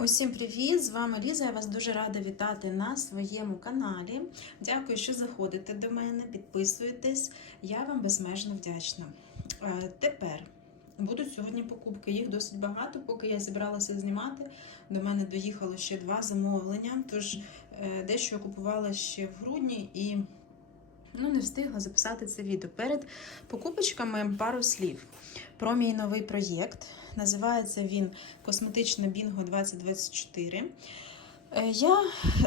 Усім привіт! З вами Ліза. Я вас дуже рада вітати на своєму каналі. Дякую, що заходите до мене, підписуєтесь. Я вам безмежно вдячна. Е, Тепер будуть сьогодні покупки. Їх досить багато. Поки я зібралася знімати, до мене доїхало ще два замовлення. Тож е, дещо я купувала ще в грудні і ну, не встигла записати це відео. Перед покупочками пару слів про мій новий проєкт. Називається він Косметичне Бінго 2024. Е, Я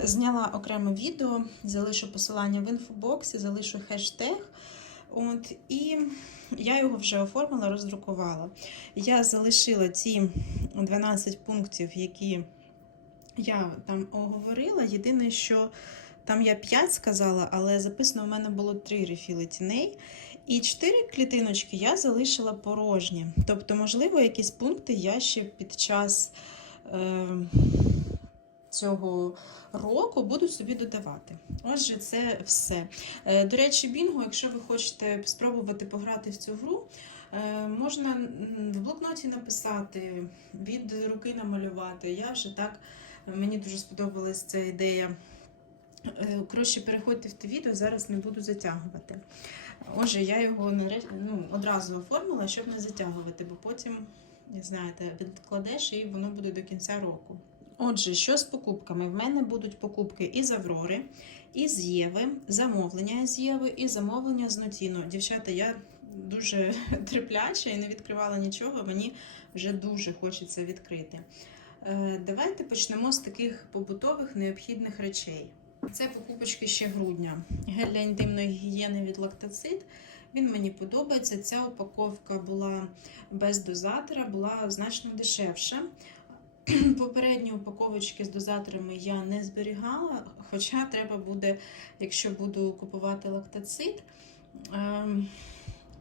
зняла окреме відео, залишу посилання в інфобоксі, залишу хештег. От, і я його вже оформила, роздрукувала. Я залишила ті 12 пунктів, які я там оговорила. Єдине, що там я 5 сказала, але записано у мене було 3 рефіли тіней. І 4 клітиночки я залишила порожні. Тобто, можливо, якісь пункти я ще під час е, цього року буду собі додавати. Отже, це все. Е, до речі, Бінго, якщо ви хочете спробувати пограти в цю гру, е, можна в блокноті написати, від руки намалювати. Я вже так, мені дуже сподобалась ця ідея. Е, Коротше, переходьте в те відео, зараз не буду затягувати. Отже, я його ну, одразу оформила, щоб не затягувати, бо потім, знаєте, відкладеш і воно буде до кінця року. Отже, що з покупками? В мене будуть покупки із Аврори, із Єви, замовлення з Єви і замовлення з Нотіно. Дівчата, я дуже терпляча і не відкривала нічого, мені вже дуже хочеться відкрити. Е, Давайте почнемо з таких побутових необхідних речей. Це покупочки ще грудня. Гель для інтимної гігієни від лактацит. Він мені подобається. Ця упаковка була без дозатора, була значно дешевша. Попередні упаковочки з дозаторами я не зберігала, хоча треба буде, якщо буду купувати лактацит,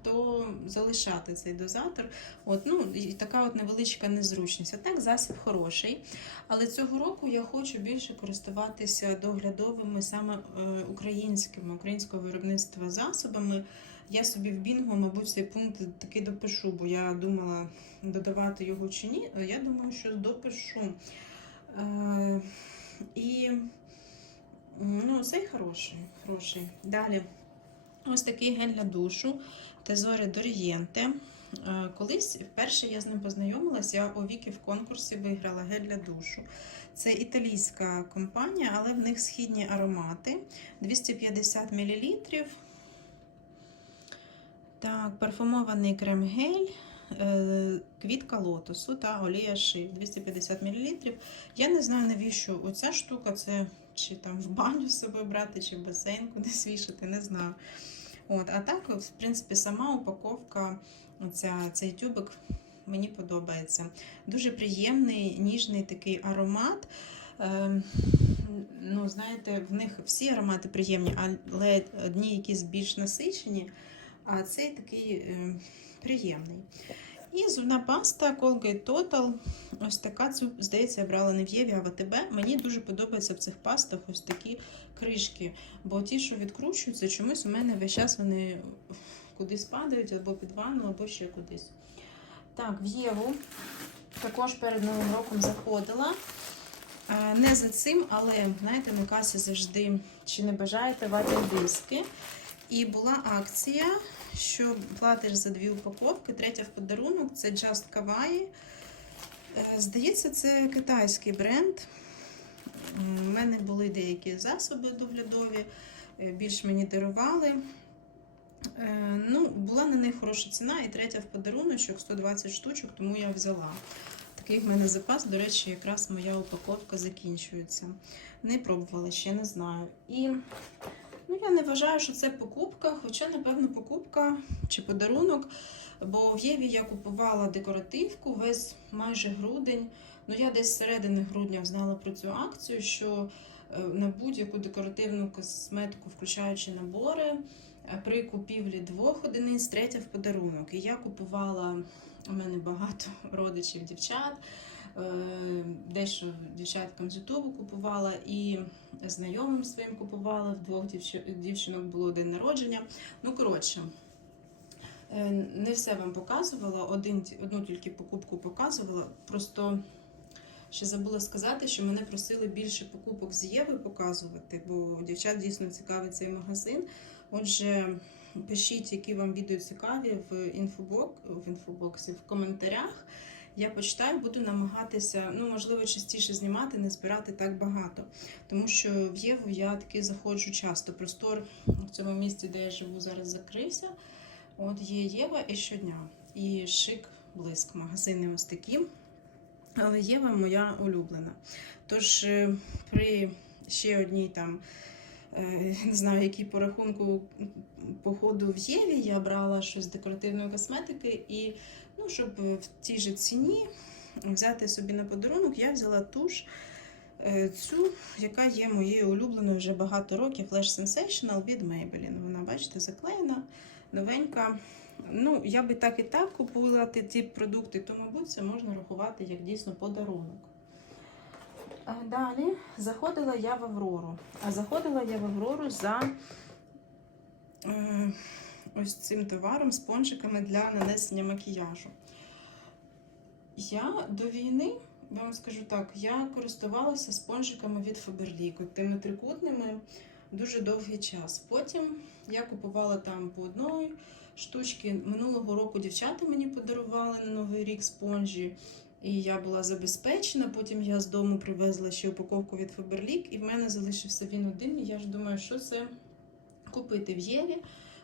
то залишати цей дозатор. От, ну, і така от невеличка незручність. А так, засіб хороший. Але цього року я хочу більше користуватися доглядовими саме е, українськими, українського виробництва засобами. Я собі в Бінго, мабуть, цей пункт таки допишу, бо я думала додавати його чи ні. Я думаю, що допишу. Е, і ну, цей хороший. хороший. Далі, ось такий гель для душу. Тезори Дорієнте. Е, Колись вперше я з ним познайомилася, я у Вікі в конкурсі виграла гель для душу. Це італійська компанія, але в них східні аромати 250 мл. Так, парфумований крем-гель, е, квітка лотосу та олія ши 250 мл. Я не знаю, навіщо оця штука, це чи там в баню собою брати, чи в басейн кудись вішати, не знаю. От, а так, в принципі, сама упаковка, оця, цей тюбик мені подобається. Дуже приємний, ніжний такий аромат. Е, ну, знаєте, в них всі аромати приємні, але одні якісь більш насичені, а цей такий е, приємний. І зубна паста Colgate Total. Ось така, цю, здається, я брала не в Єві, а в АТБ. Мені дуже подобається в цих пастах ось такі кришки. Бо ті, що відкручуються, чомусь у мене весь час вони кудись падають, або під ванну, або ще кудись. Так, в Єву також перед Новим роком заходила. Е, Не за цим, але, знаєте, на касі завжди чи не бажаєте ватні диски. І була акція, що платиш за дві упаковки, третя в подарунок це Just Kawaii. Е, Здається, це китайський бренд. У мене були деякі засоби доглядові, е, більш мені дарували. Е, Ну, була на них хороша ціна, і третя в подаруночок 120 штучок, тому я взяла. Такий в мене запас, до речі, якраз моя упаковка закінчується. Не пробувала, ще не знаю. І ну, я не вважаю, що це покупка, хоча, напевно, покупка чи подарунок. Бо в Єві я купувала декоративку весь майже грудень. Ну, я десь з середини грудня знала про цю акцію, що е, на будь-яку декоративну косметику, включаючи набори, е, при купівлі двох одиниць, третя в подарунок. І я купувала, у мене багато родичів дівчат, дещо дівчаткам з Ютубу купувала і знайомим своїм купувала. В двох дівчинок було день народження. Ну, коротше. Е, Не все вам показувала, один, одну тільки покупку показувала. Просто Ще забула сказати, що мене просили більше покупок з Єви показувати, бо дівчат дійсно цікавий цей магазин. Отже, пишіть, які вам відео цікаві в інфобок, в інфобоксі, в коментарях. Я почитаю, буду намагатися, ну, можливо, частіше знімати, не збирати так багато. Тому що в Єву я таки заходжу часто. Простор в цьому місці, де я живу, зараз закрився. От є Єва і щодня. І шик блиск. Магазини ось такі. Але Єва моя улюблена. Тож е, при ще одній там, е, не знаю, якій по рахунку походу в Єві я брала щось декоративної косметики, і ну, щоб в тій же ціні взяти собі на подарунок, я взяла туш. е, Цю, яка є моєю улюбленою вже багато років, Flash Sensational від Maybelline. Вона, бачите, заклеєна, новенька. Ну, я би так і так купувала ті, продукти, то, мабуть, це можна рахувати як дійсно подарунок. Далі заходила я в Аврору. А заходила я в Аврору за е, ось цим товаром спонжиками для нанесення макіяжу. Я до війни, вам скажу так, я користувалася спонжиками від Faberlic, тими трикутними дуже довгий час. Потім я купувала там по одної штучки. Минулого року дівчата мені подарували на Новий рік спонжі. І я була забезпечена. Потім я з дому привезла ще упаковку від Faberlic, і в мене залишився він один. І я ж думаю, що це купити в Єві.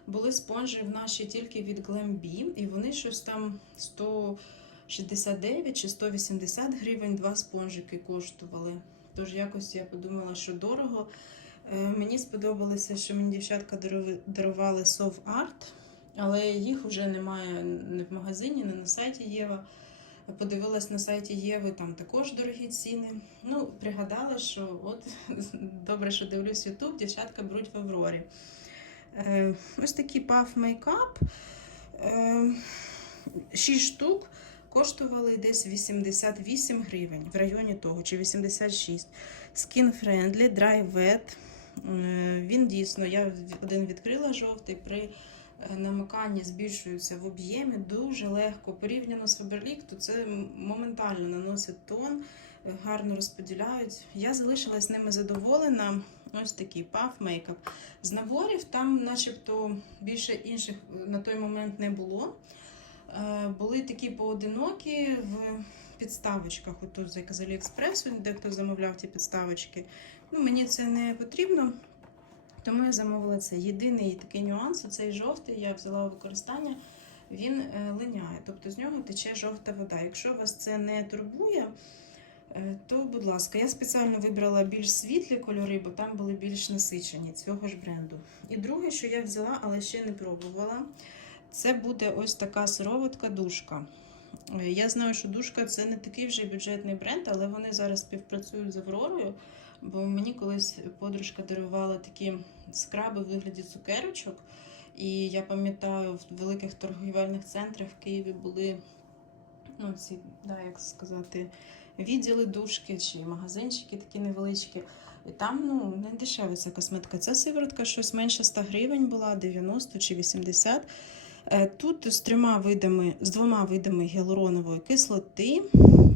Були спонжі в наші тільки від Glam.B, і вони щось там 169 чи 180 гривень, два спонжики коштували. Тож якось я подумала, що дорого. Е, Мені сподобалося, що мені дівчатка дарували Sov Art, але їх вже немає не в магазині, не на сайті Єва. Подивилась на сайті Єви, там також дорогі ціни. Ну, пригадала, що от добре, що дивлюсь YouTube, дівчатка беруть в Аврорі. Е, ось такий паф мейкап. Е, 6 штук коштували десь 88 гривень в районі того, чи 86. Skin Friendly, Dry Wet. Е, Він дійсно, я один відкрила жовтий, при намиканні збільшується в об'ємі дуже легко. Порівняно з Faberlic, то це моментально наносить тон, гарно розподіляють. Я залишилась ними задоволена. Ось такий паф мейкап. З наборів там, начебто, більше інших на той момент не було. Е, Були такі поодинокі в підставочках. Отут з Аліекспресу, де хто замовляв ті підставочки. Ну, мені це не потрібно, тому я замовила це. Єдиний такий нюанс, оцей жовтий, я взяла у використання, він е, линяє, тобто з нього тече жовта вода. Якщо вас це не турбує, то, будь ласка, я спеціально вибрала більш світлі кольори, бо там були більш насичені цього ж бренду. І друге, що я взяла, але ще не пробувала, це буде ось така сироватка душка. Е, Я знаю, що душка це не такий вже бюджетний бренд, але вони зараз співпрацюють з Авророю. Бо мені колись подружка дарувала такі скраби в вигляді цукерочок. І я пам'ятаю, в великих торгівельних центрах в Києві були ну, ці, да, як сказати, відділи душки чи магазинчики такі невеличкі. І там ну, не дешева ця косметика. Ця сиворотка щось менше 100 гривень була, 90 чи 80. Е, Тут з трьома видами, з двома видами гіалуронової кислоти.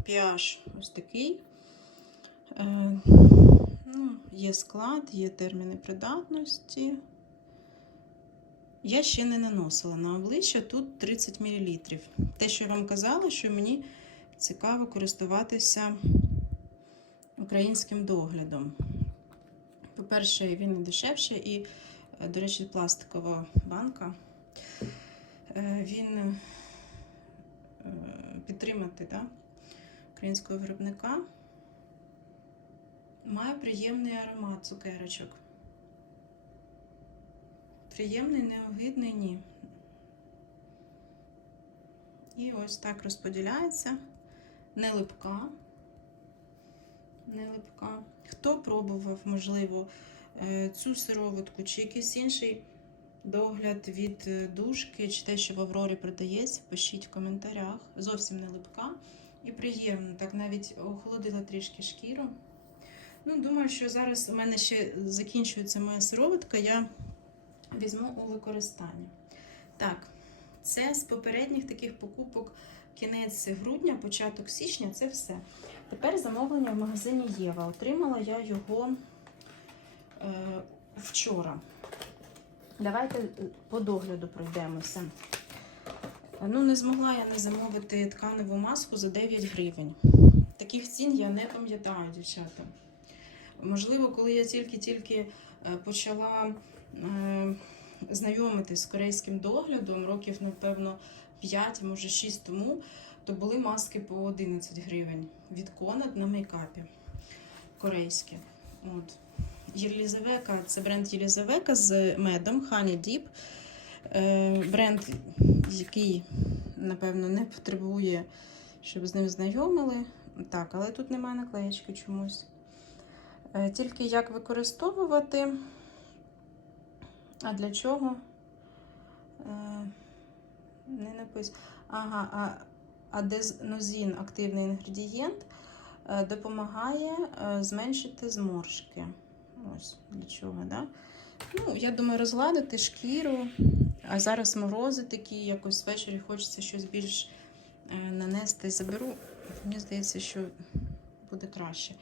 pH ось такий. Е, ну, є склад, є терміни придатності. Я ще не наносила на обличчя тут 30 мл. Те, що я вам казала, що мені цікаво користуватися українським доглядом. По-перше, він не дешевше і, е, до речі, пластикова банка. Е, Він е, підтримати да, українського виробника. Має приємний аромат цукерочок. Приємний, неогидний, ні. І ось так розподіляється. Не липка. Не липка. Хто пробував, можливо, е, цю сироватку чи якийсь інший догляд від е, душки, чи те, що в Аврорі продається, пишіть в коментарях. Зовсім не липка. І приємно, так навіть охолодила трішки шкіру. Ну, думаю, що зараз у мене ще закінчується моя сироватка, я візьму у використання. Так, це з попередніх таких покупок кінець грудня, початок січня це все. Тепер замовлення в магазині Єва. Отримала я його е, вчора. Давайте по догляду пройдемося. Ну, не змогла я не замовити тканеву маску за 9 гривень. Таких цін я не пам'ятаю, дівчата. Можливо, коли я тільки-тільки е, почала е, знайомитись з корейським доглядом, років, напевно, 5, може 6 тому, то були маски по 11 гривень від Конад на мейкапі корейські. От. Єлізавека, це бренд Єлізавека з медом Honey Deep. Е, бренд, який, напевно, не потребує, щоб з ним знайомили. Так, але тут немає наклеєчки чомусь. Е, Тільки як використовувати, а для чого? Не написано. Ага, а адезнозін, активний інгредієнт, е, допомагає е, зменшити зморшки. Ось для чого, да? Ну, я думаю, розгладити шкіру. А зараз морози такі, якось ввечері хочеться щось більш е, нанести. Заберу. Мені здається, що буде краще.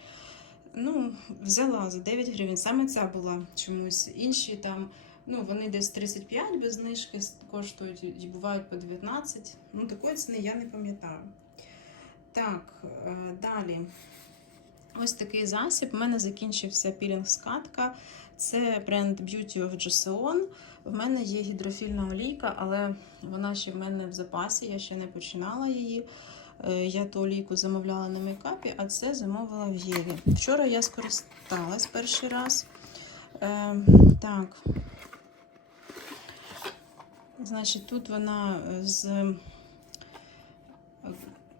Ну, взяла за 9 гривень. Саме ця була чомусь. Інші там, ну, вони десь 35 без знижки коштують і бувають по 19. Ну, такої ціни я не пам'ятаю. Так, е, далі. Ось такий засіб. У мене закінчився пілінг-скатка. Це бренд Beauty of Joseon. В мене є гідрофільна олійка, але вона ще в мене в запасі, я ще не починала її. Е, Я ту олійку замовляла на мейкапі, а це замовила в Єві. Вчора я скористалась перший раз. Е, так. Значить, тут вона е, з е,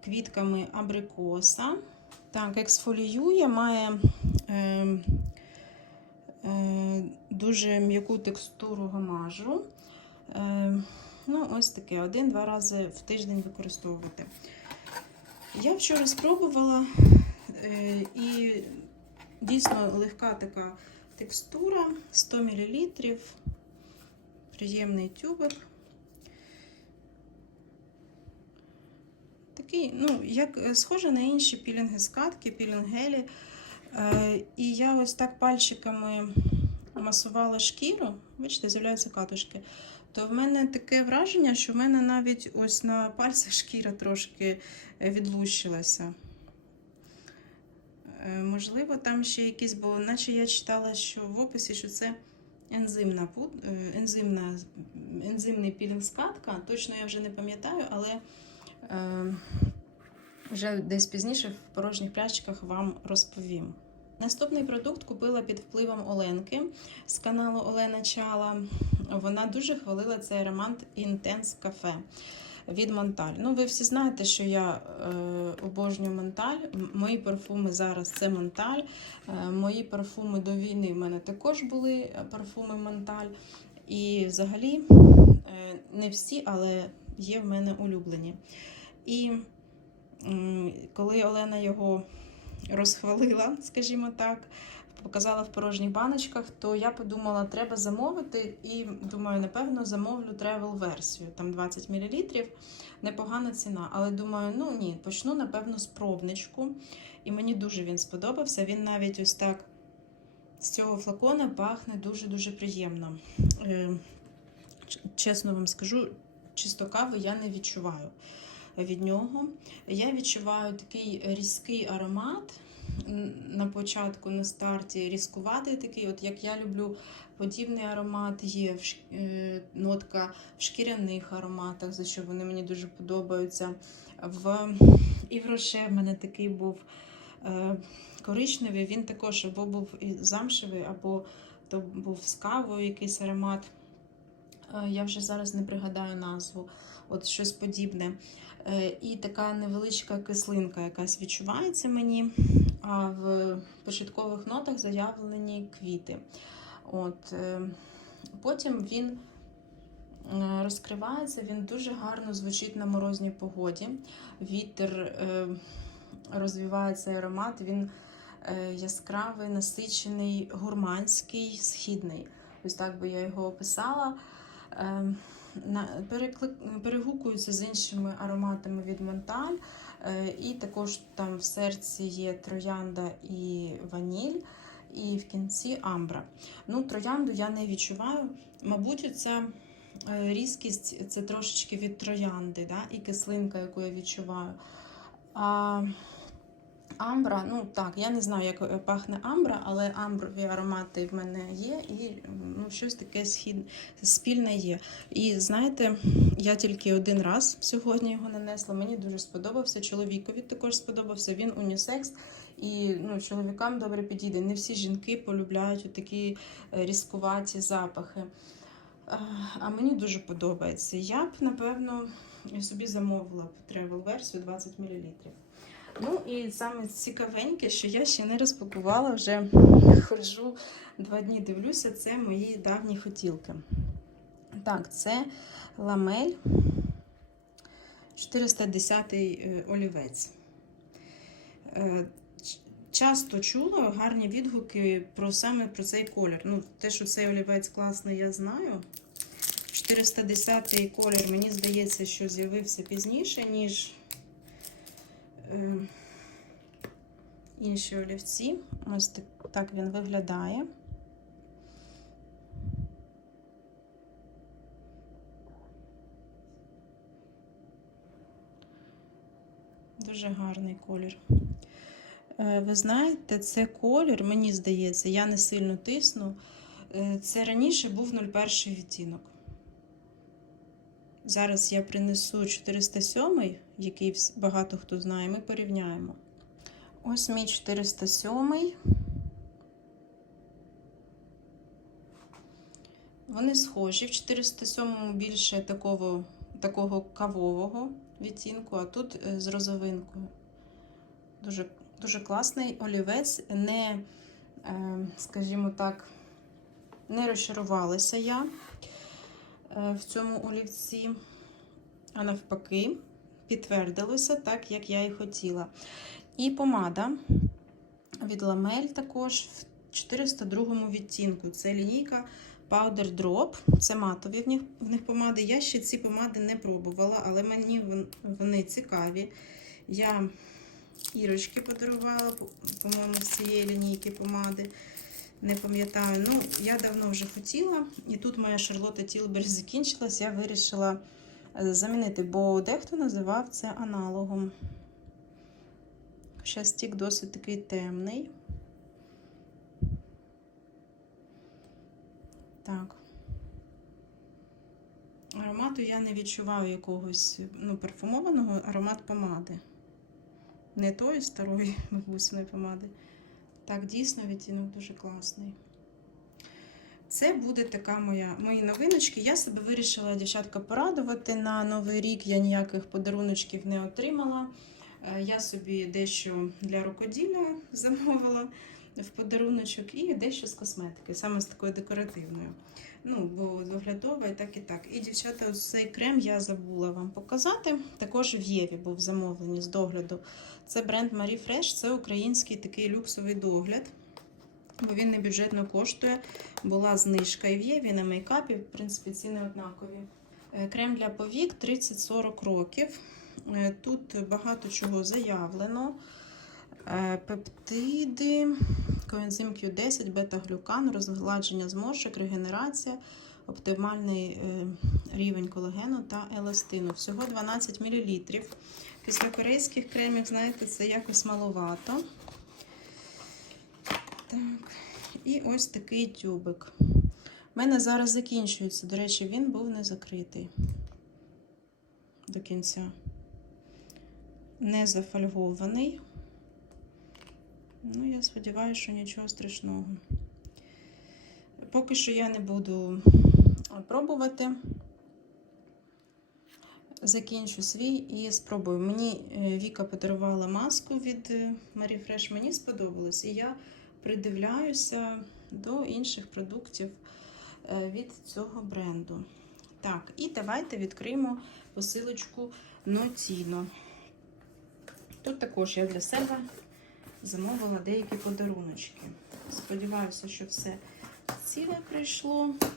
квітками абрикоса. Так, ексфоліює, має е, е, дуже м'яку текстуру гамажу. Е, ну, ось таке, один-два рази в тиждень використовувати. Я вчора спробувала е, і дійсно легка така текстура, 100 мл, приємний тюбик. Такий, ну, як е, схоже на інші пілінги скатки, пілінгелі. Е, і я ось так пальчиками масувала шкіру, бачите, з'являються катушки. То в мене таке враження, що в мене навіть ось на пальцях шкіра трошки е, відлущилася. Можливо, там ще якісь, бо наче я читала, що в описі, що це ензимна, ензимна, ензимний пілінг скатка. Точно я вже не пам'ятаю, але вже десь пізніше в порожніх пляшках вам розповім. Наступний продукт купила під впливом Оленки з каналу Олена Чала. Вона дуже хвалила цей аромат Intense Cafe від Монталь. Ну, ви всі знаєте, що я е, обожнюю Монталь. Мої парфуми зараз це Монталь. Е, мої парфуми до війни в мене також були е, парфуми Монталь. І взагалі е, не всі, але є в мене улюблені. І коли Олена його розхвалила, скажімо так, показала в порожніх баночках, то я подумала, треба замовити. І думаю, напевно, замовлю тревел-версію. Там 20 мл, непогана ціна. Але думаю, ну ні, почну, напевно, з пробничку. І мені дуже він сподобався. Він навіть ось так з цього флакона пахне дуже-дуже приємно. Е, Чесно вам скажу, чисто кави я не відчуваю від нього. Я відчуваю такий різкий аромат. На початку, на старті різкуватий такий, от як я люблю подібний аромат, є в ш- е, нотка в шкіряних ароматах, за що вони мені дуже подобаються. В і в в мене такий був е, коричневий, він також або був замшевий, або то був з кавою якийсь аромат. Е, Я вже зараз не пригадаю назву, от щось подібне. Е, І така невеличка кислинка якась відчувається мені. А в початкових нотах заявлені квіти. От, е, потім він розкривається, він дуже гарно звучить на морозній погоді. Вітер розвиває цей аромат, він яскравий, насичений, гурманський, східний. Ось так би я його описала. Е, переклик, перегукуються з іншими ароматами від Монталь. Е, І також там в серці є троянда і ваніль, і в кінці амбра. Ну, троянду я не відчуваю. Мабуть, ця е, різкість це трошечки від троянди, да? і кислинка, яку я відчуваю. А амбра, ну так, я не знаю, як е, пахне амбра, але амброві аромати в мене є, і ну, щось таке схід... спільне є. І знаєте, я тільки один раз сьогодні його нанесла. Мені дуже сподобався. Чоловікові також сподобався. Він унісекс. І ну, чоловікам добре підійде. Не всі жінки полюбляють такі різкуваті запахи. А, А мені дуже подобається. Я б, напевно, собі замовила б travel версію 20 мл. Ну і саме цікавеньке, що я ще не розпакувала, вже ходжу два дні, дивлюся, це мої давні хотілки. Так, це ламель 410 е, олівець. Е, Часто чула гарні відгуки про саме про цей колір. Ну, те, що цей олівець класний, я знаю. 410 колір, мені здається, що з'явився пізніше, ніж інші олівці. Ось так, так він виглядає. Дуже гарний колір. Е, Ви знаєте, це колір, мені здається, я не сильно тисну. Е, Це раніше був 01 відтінок. Зараз я принесу 407, який багато хто знає, ми порівняємо. Ось мій 407. Вони схожі. В 407 більше такого, такого кавового відтінку, а тут е, з розовинкою. Дуже, дуже класний олівець. Не, е, скажімо так, не розчарувалася я е, в цьому олівці, а навпаки, підтвердилося так, як я і хотіла. І помада від Ламель також в 402 відтінку. Це лінійка Powder Drop. Це матові в них, в них помади. Я ще ці помади не пробувала, але мені вони цікаві. Я Ірочки подарувала, по- по-моєму, з цієї лінійки помади. Не пам'ятаю. Ну, я давно вже хотіла. І тут моя Шарлотта Тілбер закінчилась. Я вирішила замінити, бо дехто називав це аналогом. Ще стік досить такий темний. Так. Аромату я не відчуваю якогось ну, парфумованого аромат помади. Не тої старої бабусиної помади. Так, дійсно, відтінок дуже класний. Це буде така моя мої новиночки. Я себе вирішила, дівчатка, порадувати на Новий рік. Я ніяких подаруночків не отримала. Е, Я собі дещо для рукоділля замовила в подаруночок і дещо з косметики, саме з такою декоративною. Ну, бо доглядова і так і так. І, дівчата, цей крем я забула вам показати. Також в Єві був замовлений з догляду. Це бренд Marie Fresh, це український такий люксовий догляд. Бо він не бюджетно коштує. Була знижка і в Єві на мейкапі, в принципі, ціни однакові. Е, Крем для повік 30-40 років. Е, Тут багато чого заявлено. Е, Пептиди, коензим Q10, бета-глюкан, розгладження зморшок, регенерація, оптимальний рівень колагену та еластину. Всього 12 мл. Після корейських кремів, знаєте, це якось маловато. Так, і ось такий тюбик. У мене зараз закінчується. До речі, він був не закритий до кінця. Не зафольгований. Ну, я сподіваюся, що нічого страшного. Поки що я не буду пробувати. Закінчу свій і спробую. Мені е, Віка подарувала маску від е, Marie Fresh, мені сподобалось. І я придивляюся до інших продуктів е, від цього бренду. Так, і давайте відкриємо посилочку Нотіно. Тут також я для себе замовила деякі подаруночки. Сподіваюся, що все ціле прийшло. Так.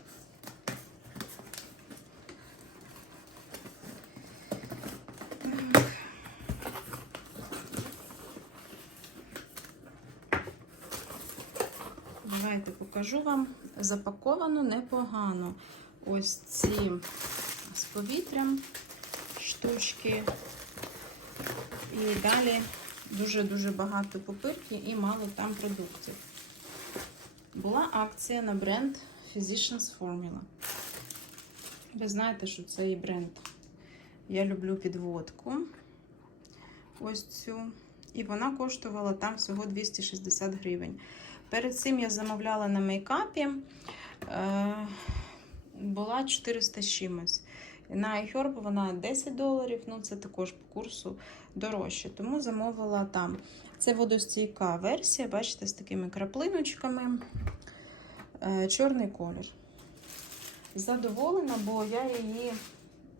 Покажу вам. Запаковано непогано. Ось ці з повітрям штучки. І далі дуже-дуже багато пупирки і мало там продуктів. Була акція на бренд Physicians Formula. Ви знаєте, що цей бренд. Я люблю підводку. Ось цю. І вона коштувала там всього 260 гривень. Перед цим я замовляла на мейкапі. Е, була 400 з чимось. На iHerb вона 10 доларів, ну це також по курсу дорожче. Тому замовила там. Це водостійка версія, бачите, з такими краплиночками. Е, чорний колір. Задоволена, бо я її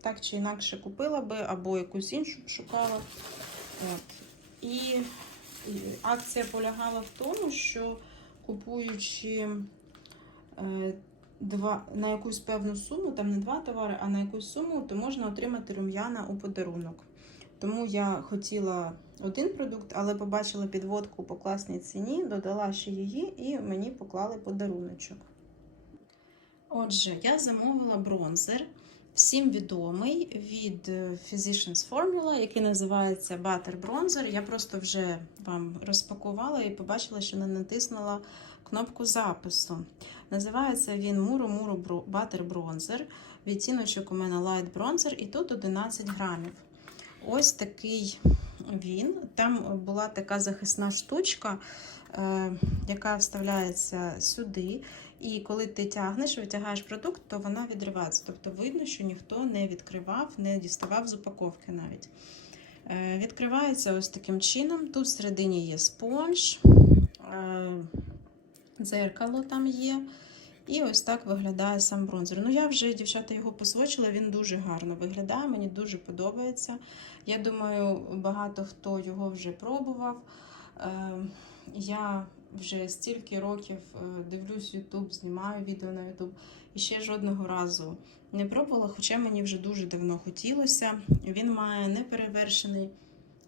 так чи інакше купила би, або якусь іншу б шукала. От. І, і акція полягала в тому, що купуючи е, два, на якусь певну суму, там не два товари, а на якусь суму, то можна отримати рум'яна у подарунок. Тому я хотіла один продукт, але побачила підводку по класній ціні, додала ще її і мені поклали подаруночок. Отже, я замовила бронзер, всім відомий від е, Physicians Formula, який називається Butter Bronzer. Я просто вже вам розпакувала і побачила, що не натиснула кнопку запису. Називається він Muro Muro Butter Bronzer. Відтіночок у мене Light Bronzer, і тут 11 грамів. Ось такий він. Там була така захисна штучка, е, яка вставляється сюди. І коли ти тягнеш, витягаєш продукт, то вона відривається. Тобто видно, що ніхто не відкривав, не діставав з упаковки навіть. Е, Відкривається ось таким чином. Тут всередині є спонж, е, дзеркало там є. І ось так виглядає сам бронзер. Ну, я вже, дівчата, його посвочила, він дуже гарно виглядає, мені дуже подобається. Я думаю, багато хто його вже пробував. Е, Я вже стільки років е, дивлюсь YouTube, знімаю відео на YouTube і ще жодного разу не пробувала, хоча мені вже дуже давно хотілося. Він має неперевершений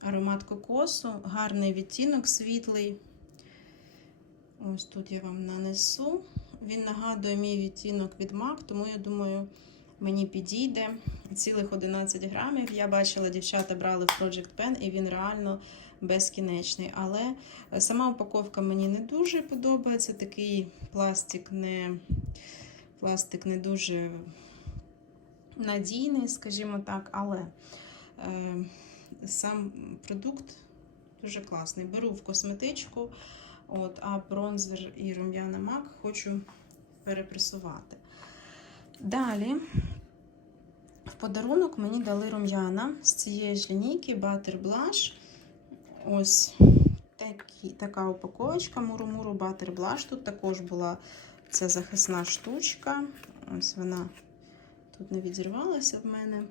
аромат кокосу, гарний відтінок світлий. Ось тут я вам нанесу. Він нагадує мій відтінок від MAC, тому я думаю, мені підійде цілих 11 грамів. Я бачила, дівчата брали в Project Pen, і він реально безкінечний. Але сама упаковка мені не дуже подобається. Такий пластик не, пластик не дуже надійний, скажімо так, але е, сам продукт дуже класний. Беру в косметичку. От, А бронзер і рум'яна мак хочу перепресувати. Далі, в подарунок мені дали рум'яна з цієї ж лінійки Butter Blush. Ось такі, така упаковочка Муру-Муру Butter Blush. Тут також була ця захисна штучка. Ось вона тут не відірвалася в мене.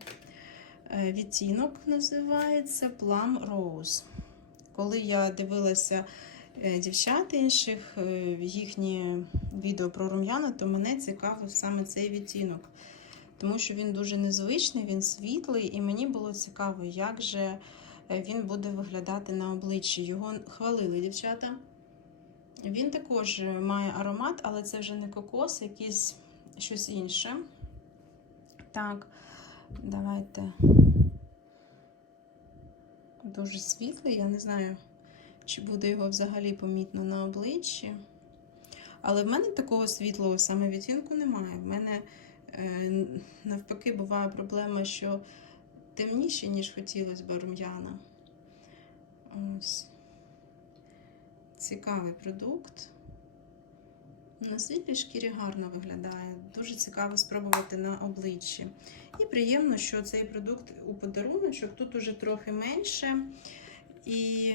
Е, Відтінок називається Plum Rose. Коли я дивилася дівчат інших, е, їхні відео про рум'яна, то мене цікавив саме цей відтінок. Тому що він дуже незвичний, він світлий, і мені було цікаво, як же е, він буде виглядати на обличчі. Його хвалили дівчата. Він також має аромат, але це вже не кокос, якийсь щось інше. Так, давайте. Дуже світлий, я не знаю чи буде його взагалі помітно на обличчі. Але в мене такого світлого саме відтінку немає. В мене е, навпаки буває проблема, що темніше, ніж хотілося б рум'яна. Ось. Цікавий продукт. На світлій шкірі гарно виглядає. Дуже цікаво спробувати на обличчі. І приємно, що цей продукт у подаруночок тут уже трохи менше. І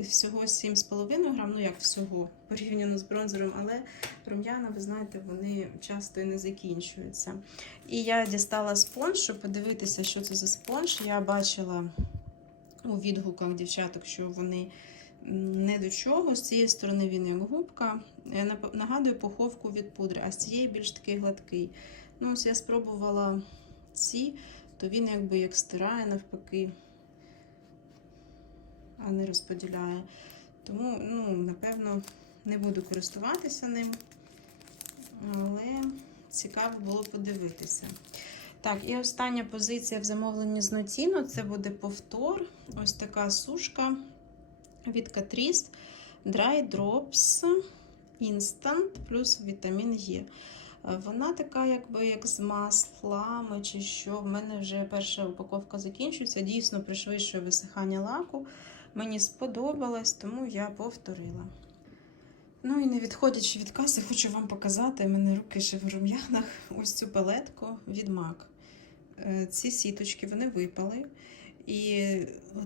всього 7,5 грам, ну як всього, порівняно з бронзером, але рум'яна, ви знаєте, вони часто і не закінчуються. І я дістала спонж, щоб подивитися, що це за спонж. Я бачила у відгуках дівчаток, що вони не до чого. З цієї сторони він як губка. Я нагадую пуховку від пудри, а з цієї більш такий гладкий. Ну, ось я спробувала ці, то він якби як стирає навпаки а не розподіляє. Тому, ну, напевно, Не буду користуватися ним, але цікаво було подивитися. Так, і остання позиція в замовленні з Notino це буде повтор. Ось така сушка від Catrice Dry Drops Instant плюс вітамін. Е, Вона така, якби як з маслами чи що. В мене вже перша упаковка закінчується. Дійсно пришвидшує висихання лаку. Мені сподобалось, тому я повторила. Ну і не відходячи від каси, хочу вам показати. Мене руки ще в рум'янах. Ось цю палетку від MAC. Е, Ці сіточки вони випали. І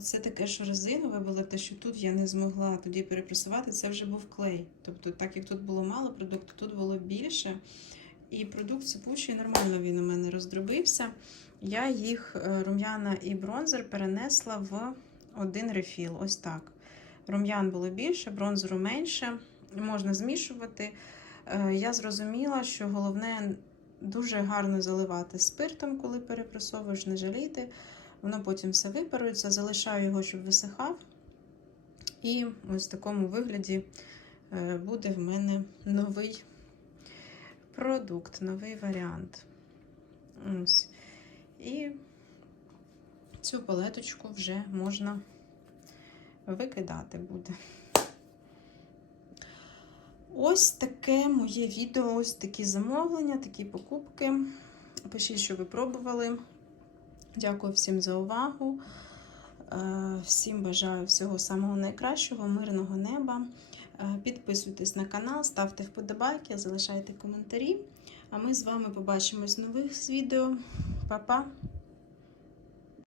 це таке, що резинове було, те, що тут я не змогла тоді перепресувати, це вже був клей. Тобто, так як тут було мало продукту, тут було більше. І продукт сипучий, нормально він у мене роздробився. Я їх е, рум'яна і бронзер перенесла в один рефіл. Ось так. Рум'ян було більше, бронзеру менше. Можна змішувати. Е, Я зрозуміла, що головне дуже гарно заливати спиртом, коли перепресовуєш, не жаліти. Воно потім все випарується, залишаю його, щоб висихав. І ось в такому вигляді е, буде в мене новий продукт, новий варіант. Ось. І цю палеточку вже можна викидати буде. Ось таке моє відео, ось такі замовлення, такі покупки. Пишіть, що ви пробували. Дякую всім за увагу. Е, Всім бажаю всього самого найкращого, мирного неба. Е, Підписуйтесь на канал, ставте вподобайки, залишайте коментарі. А ми з вами побачимось в нових відео. Па-па!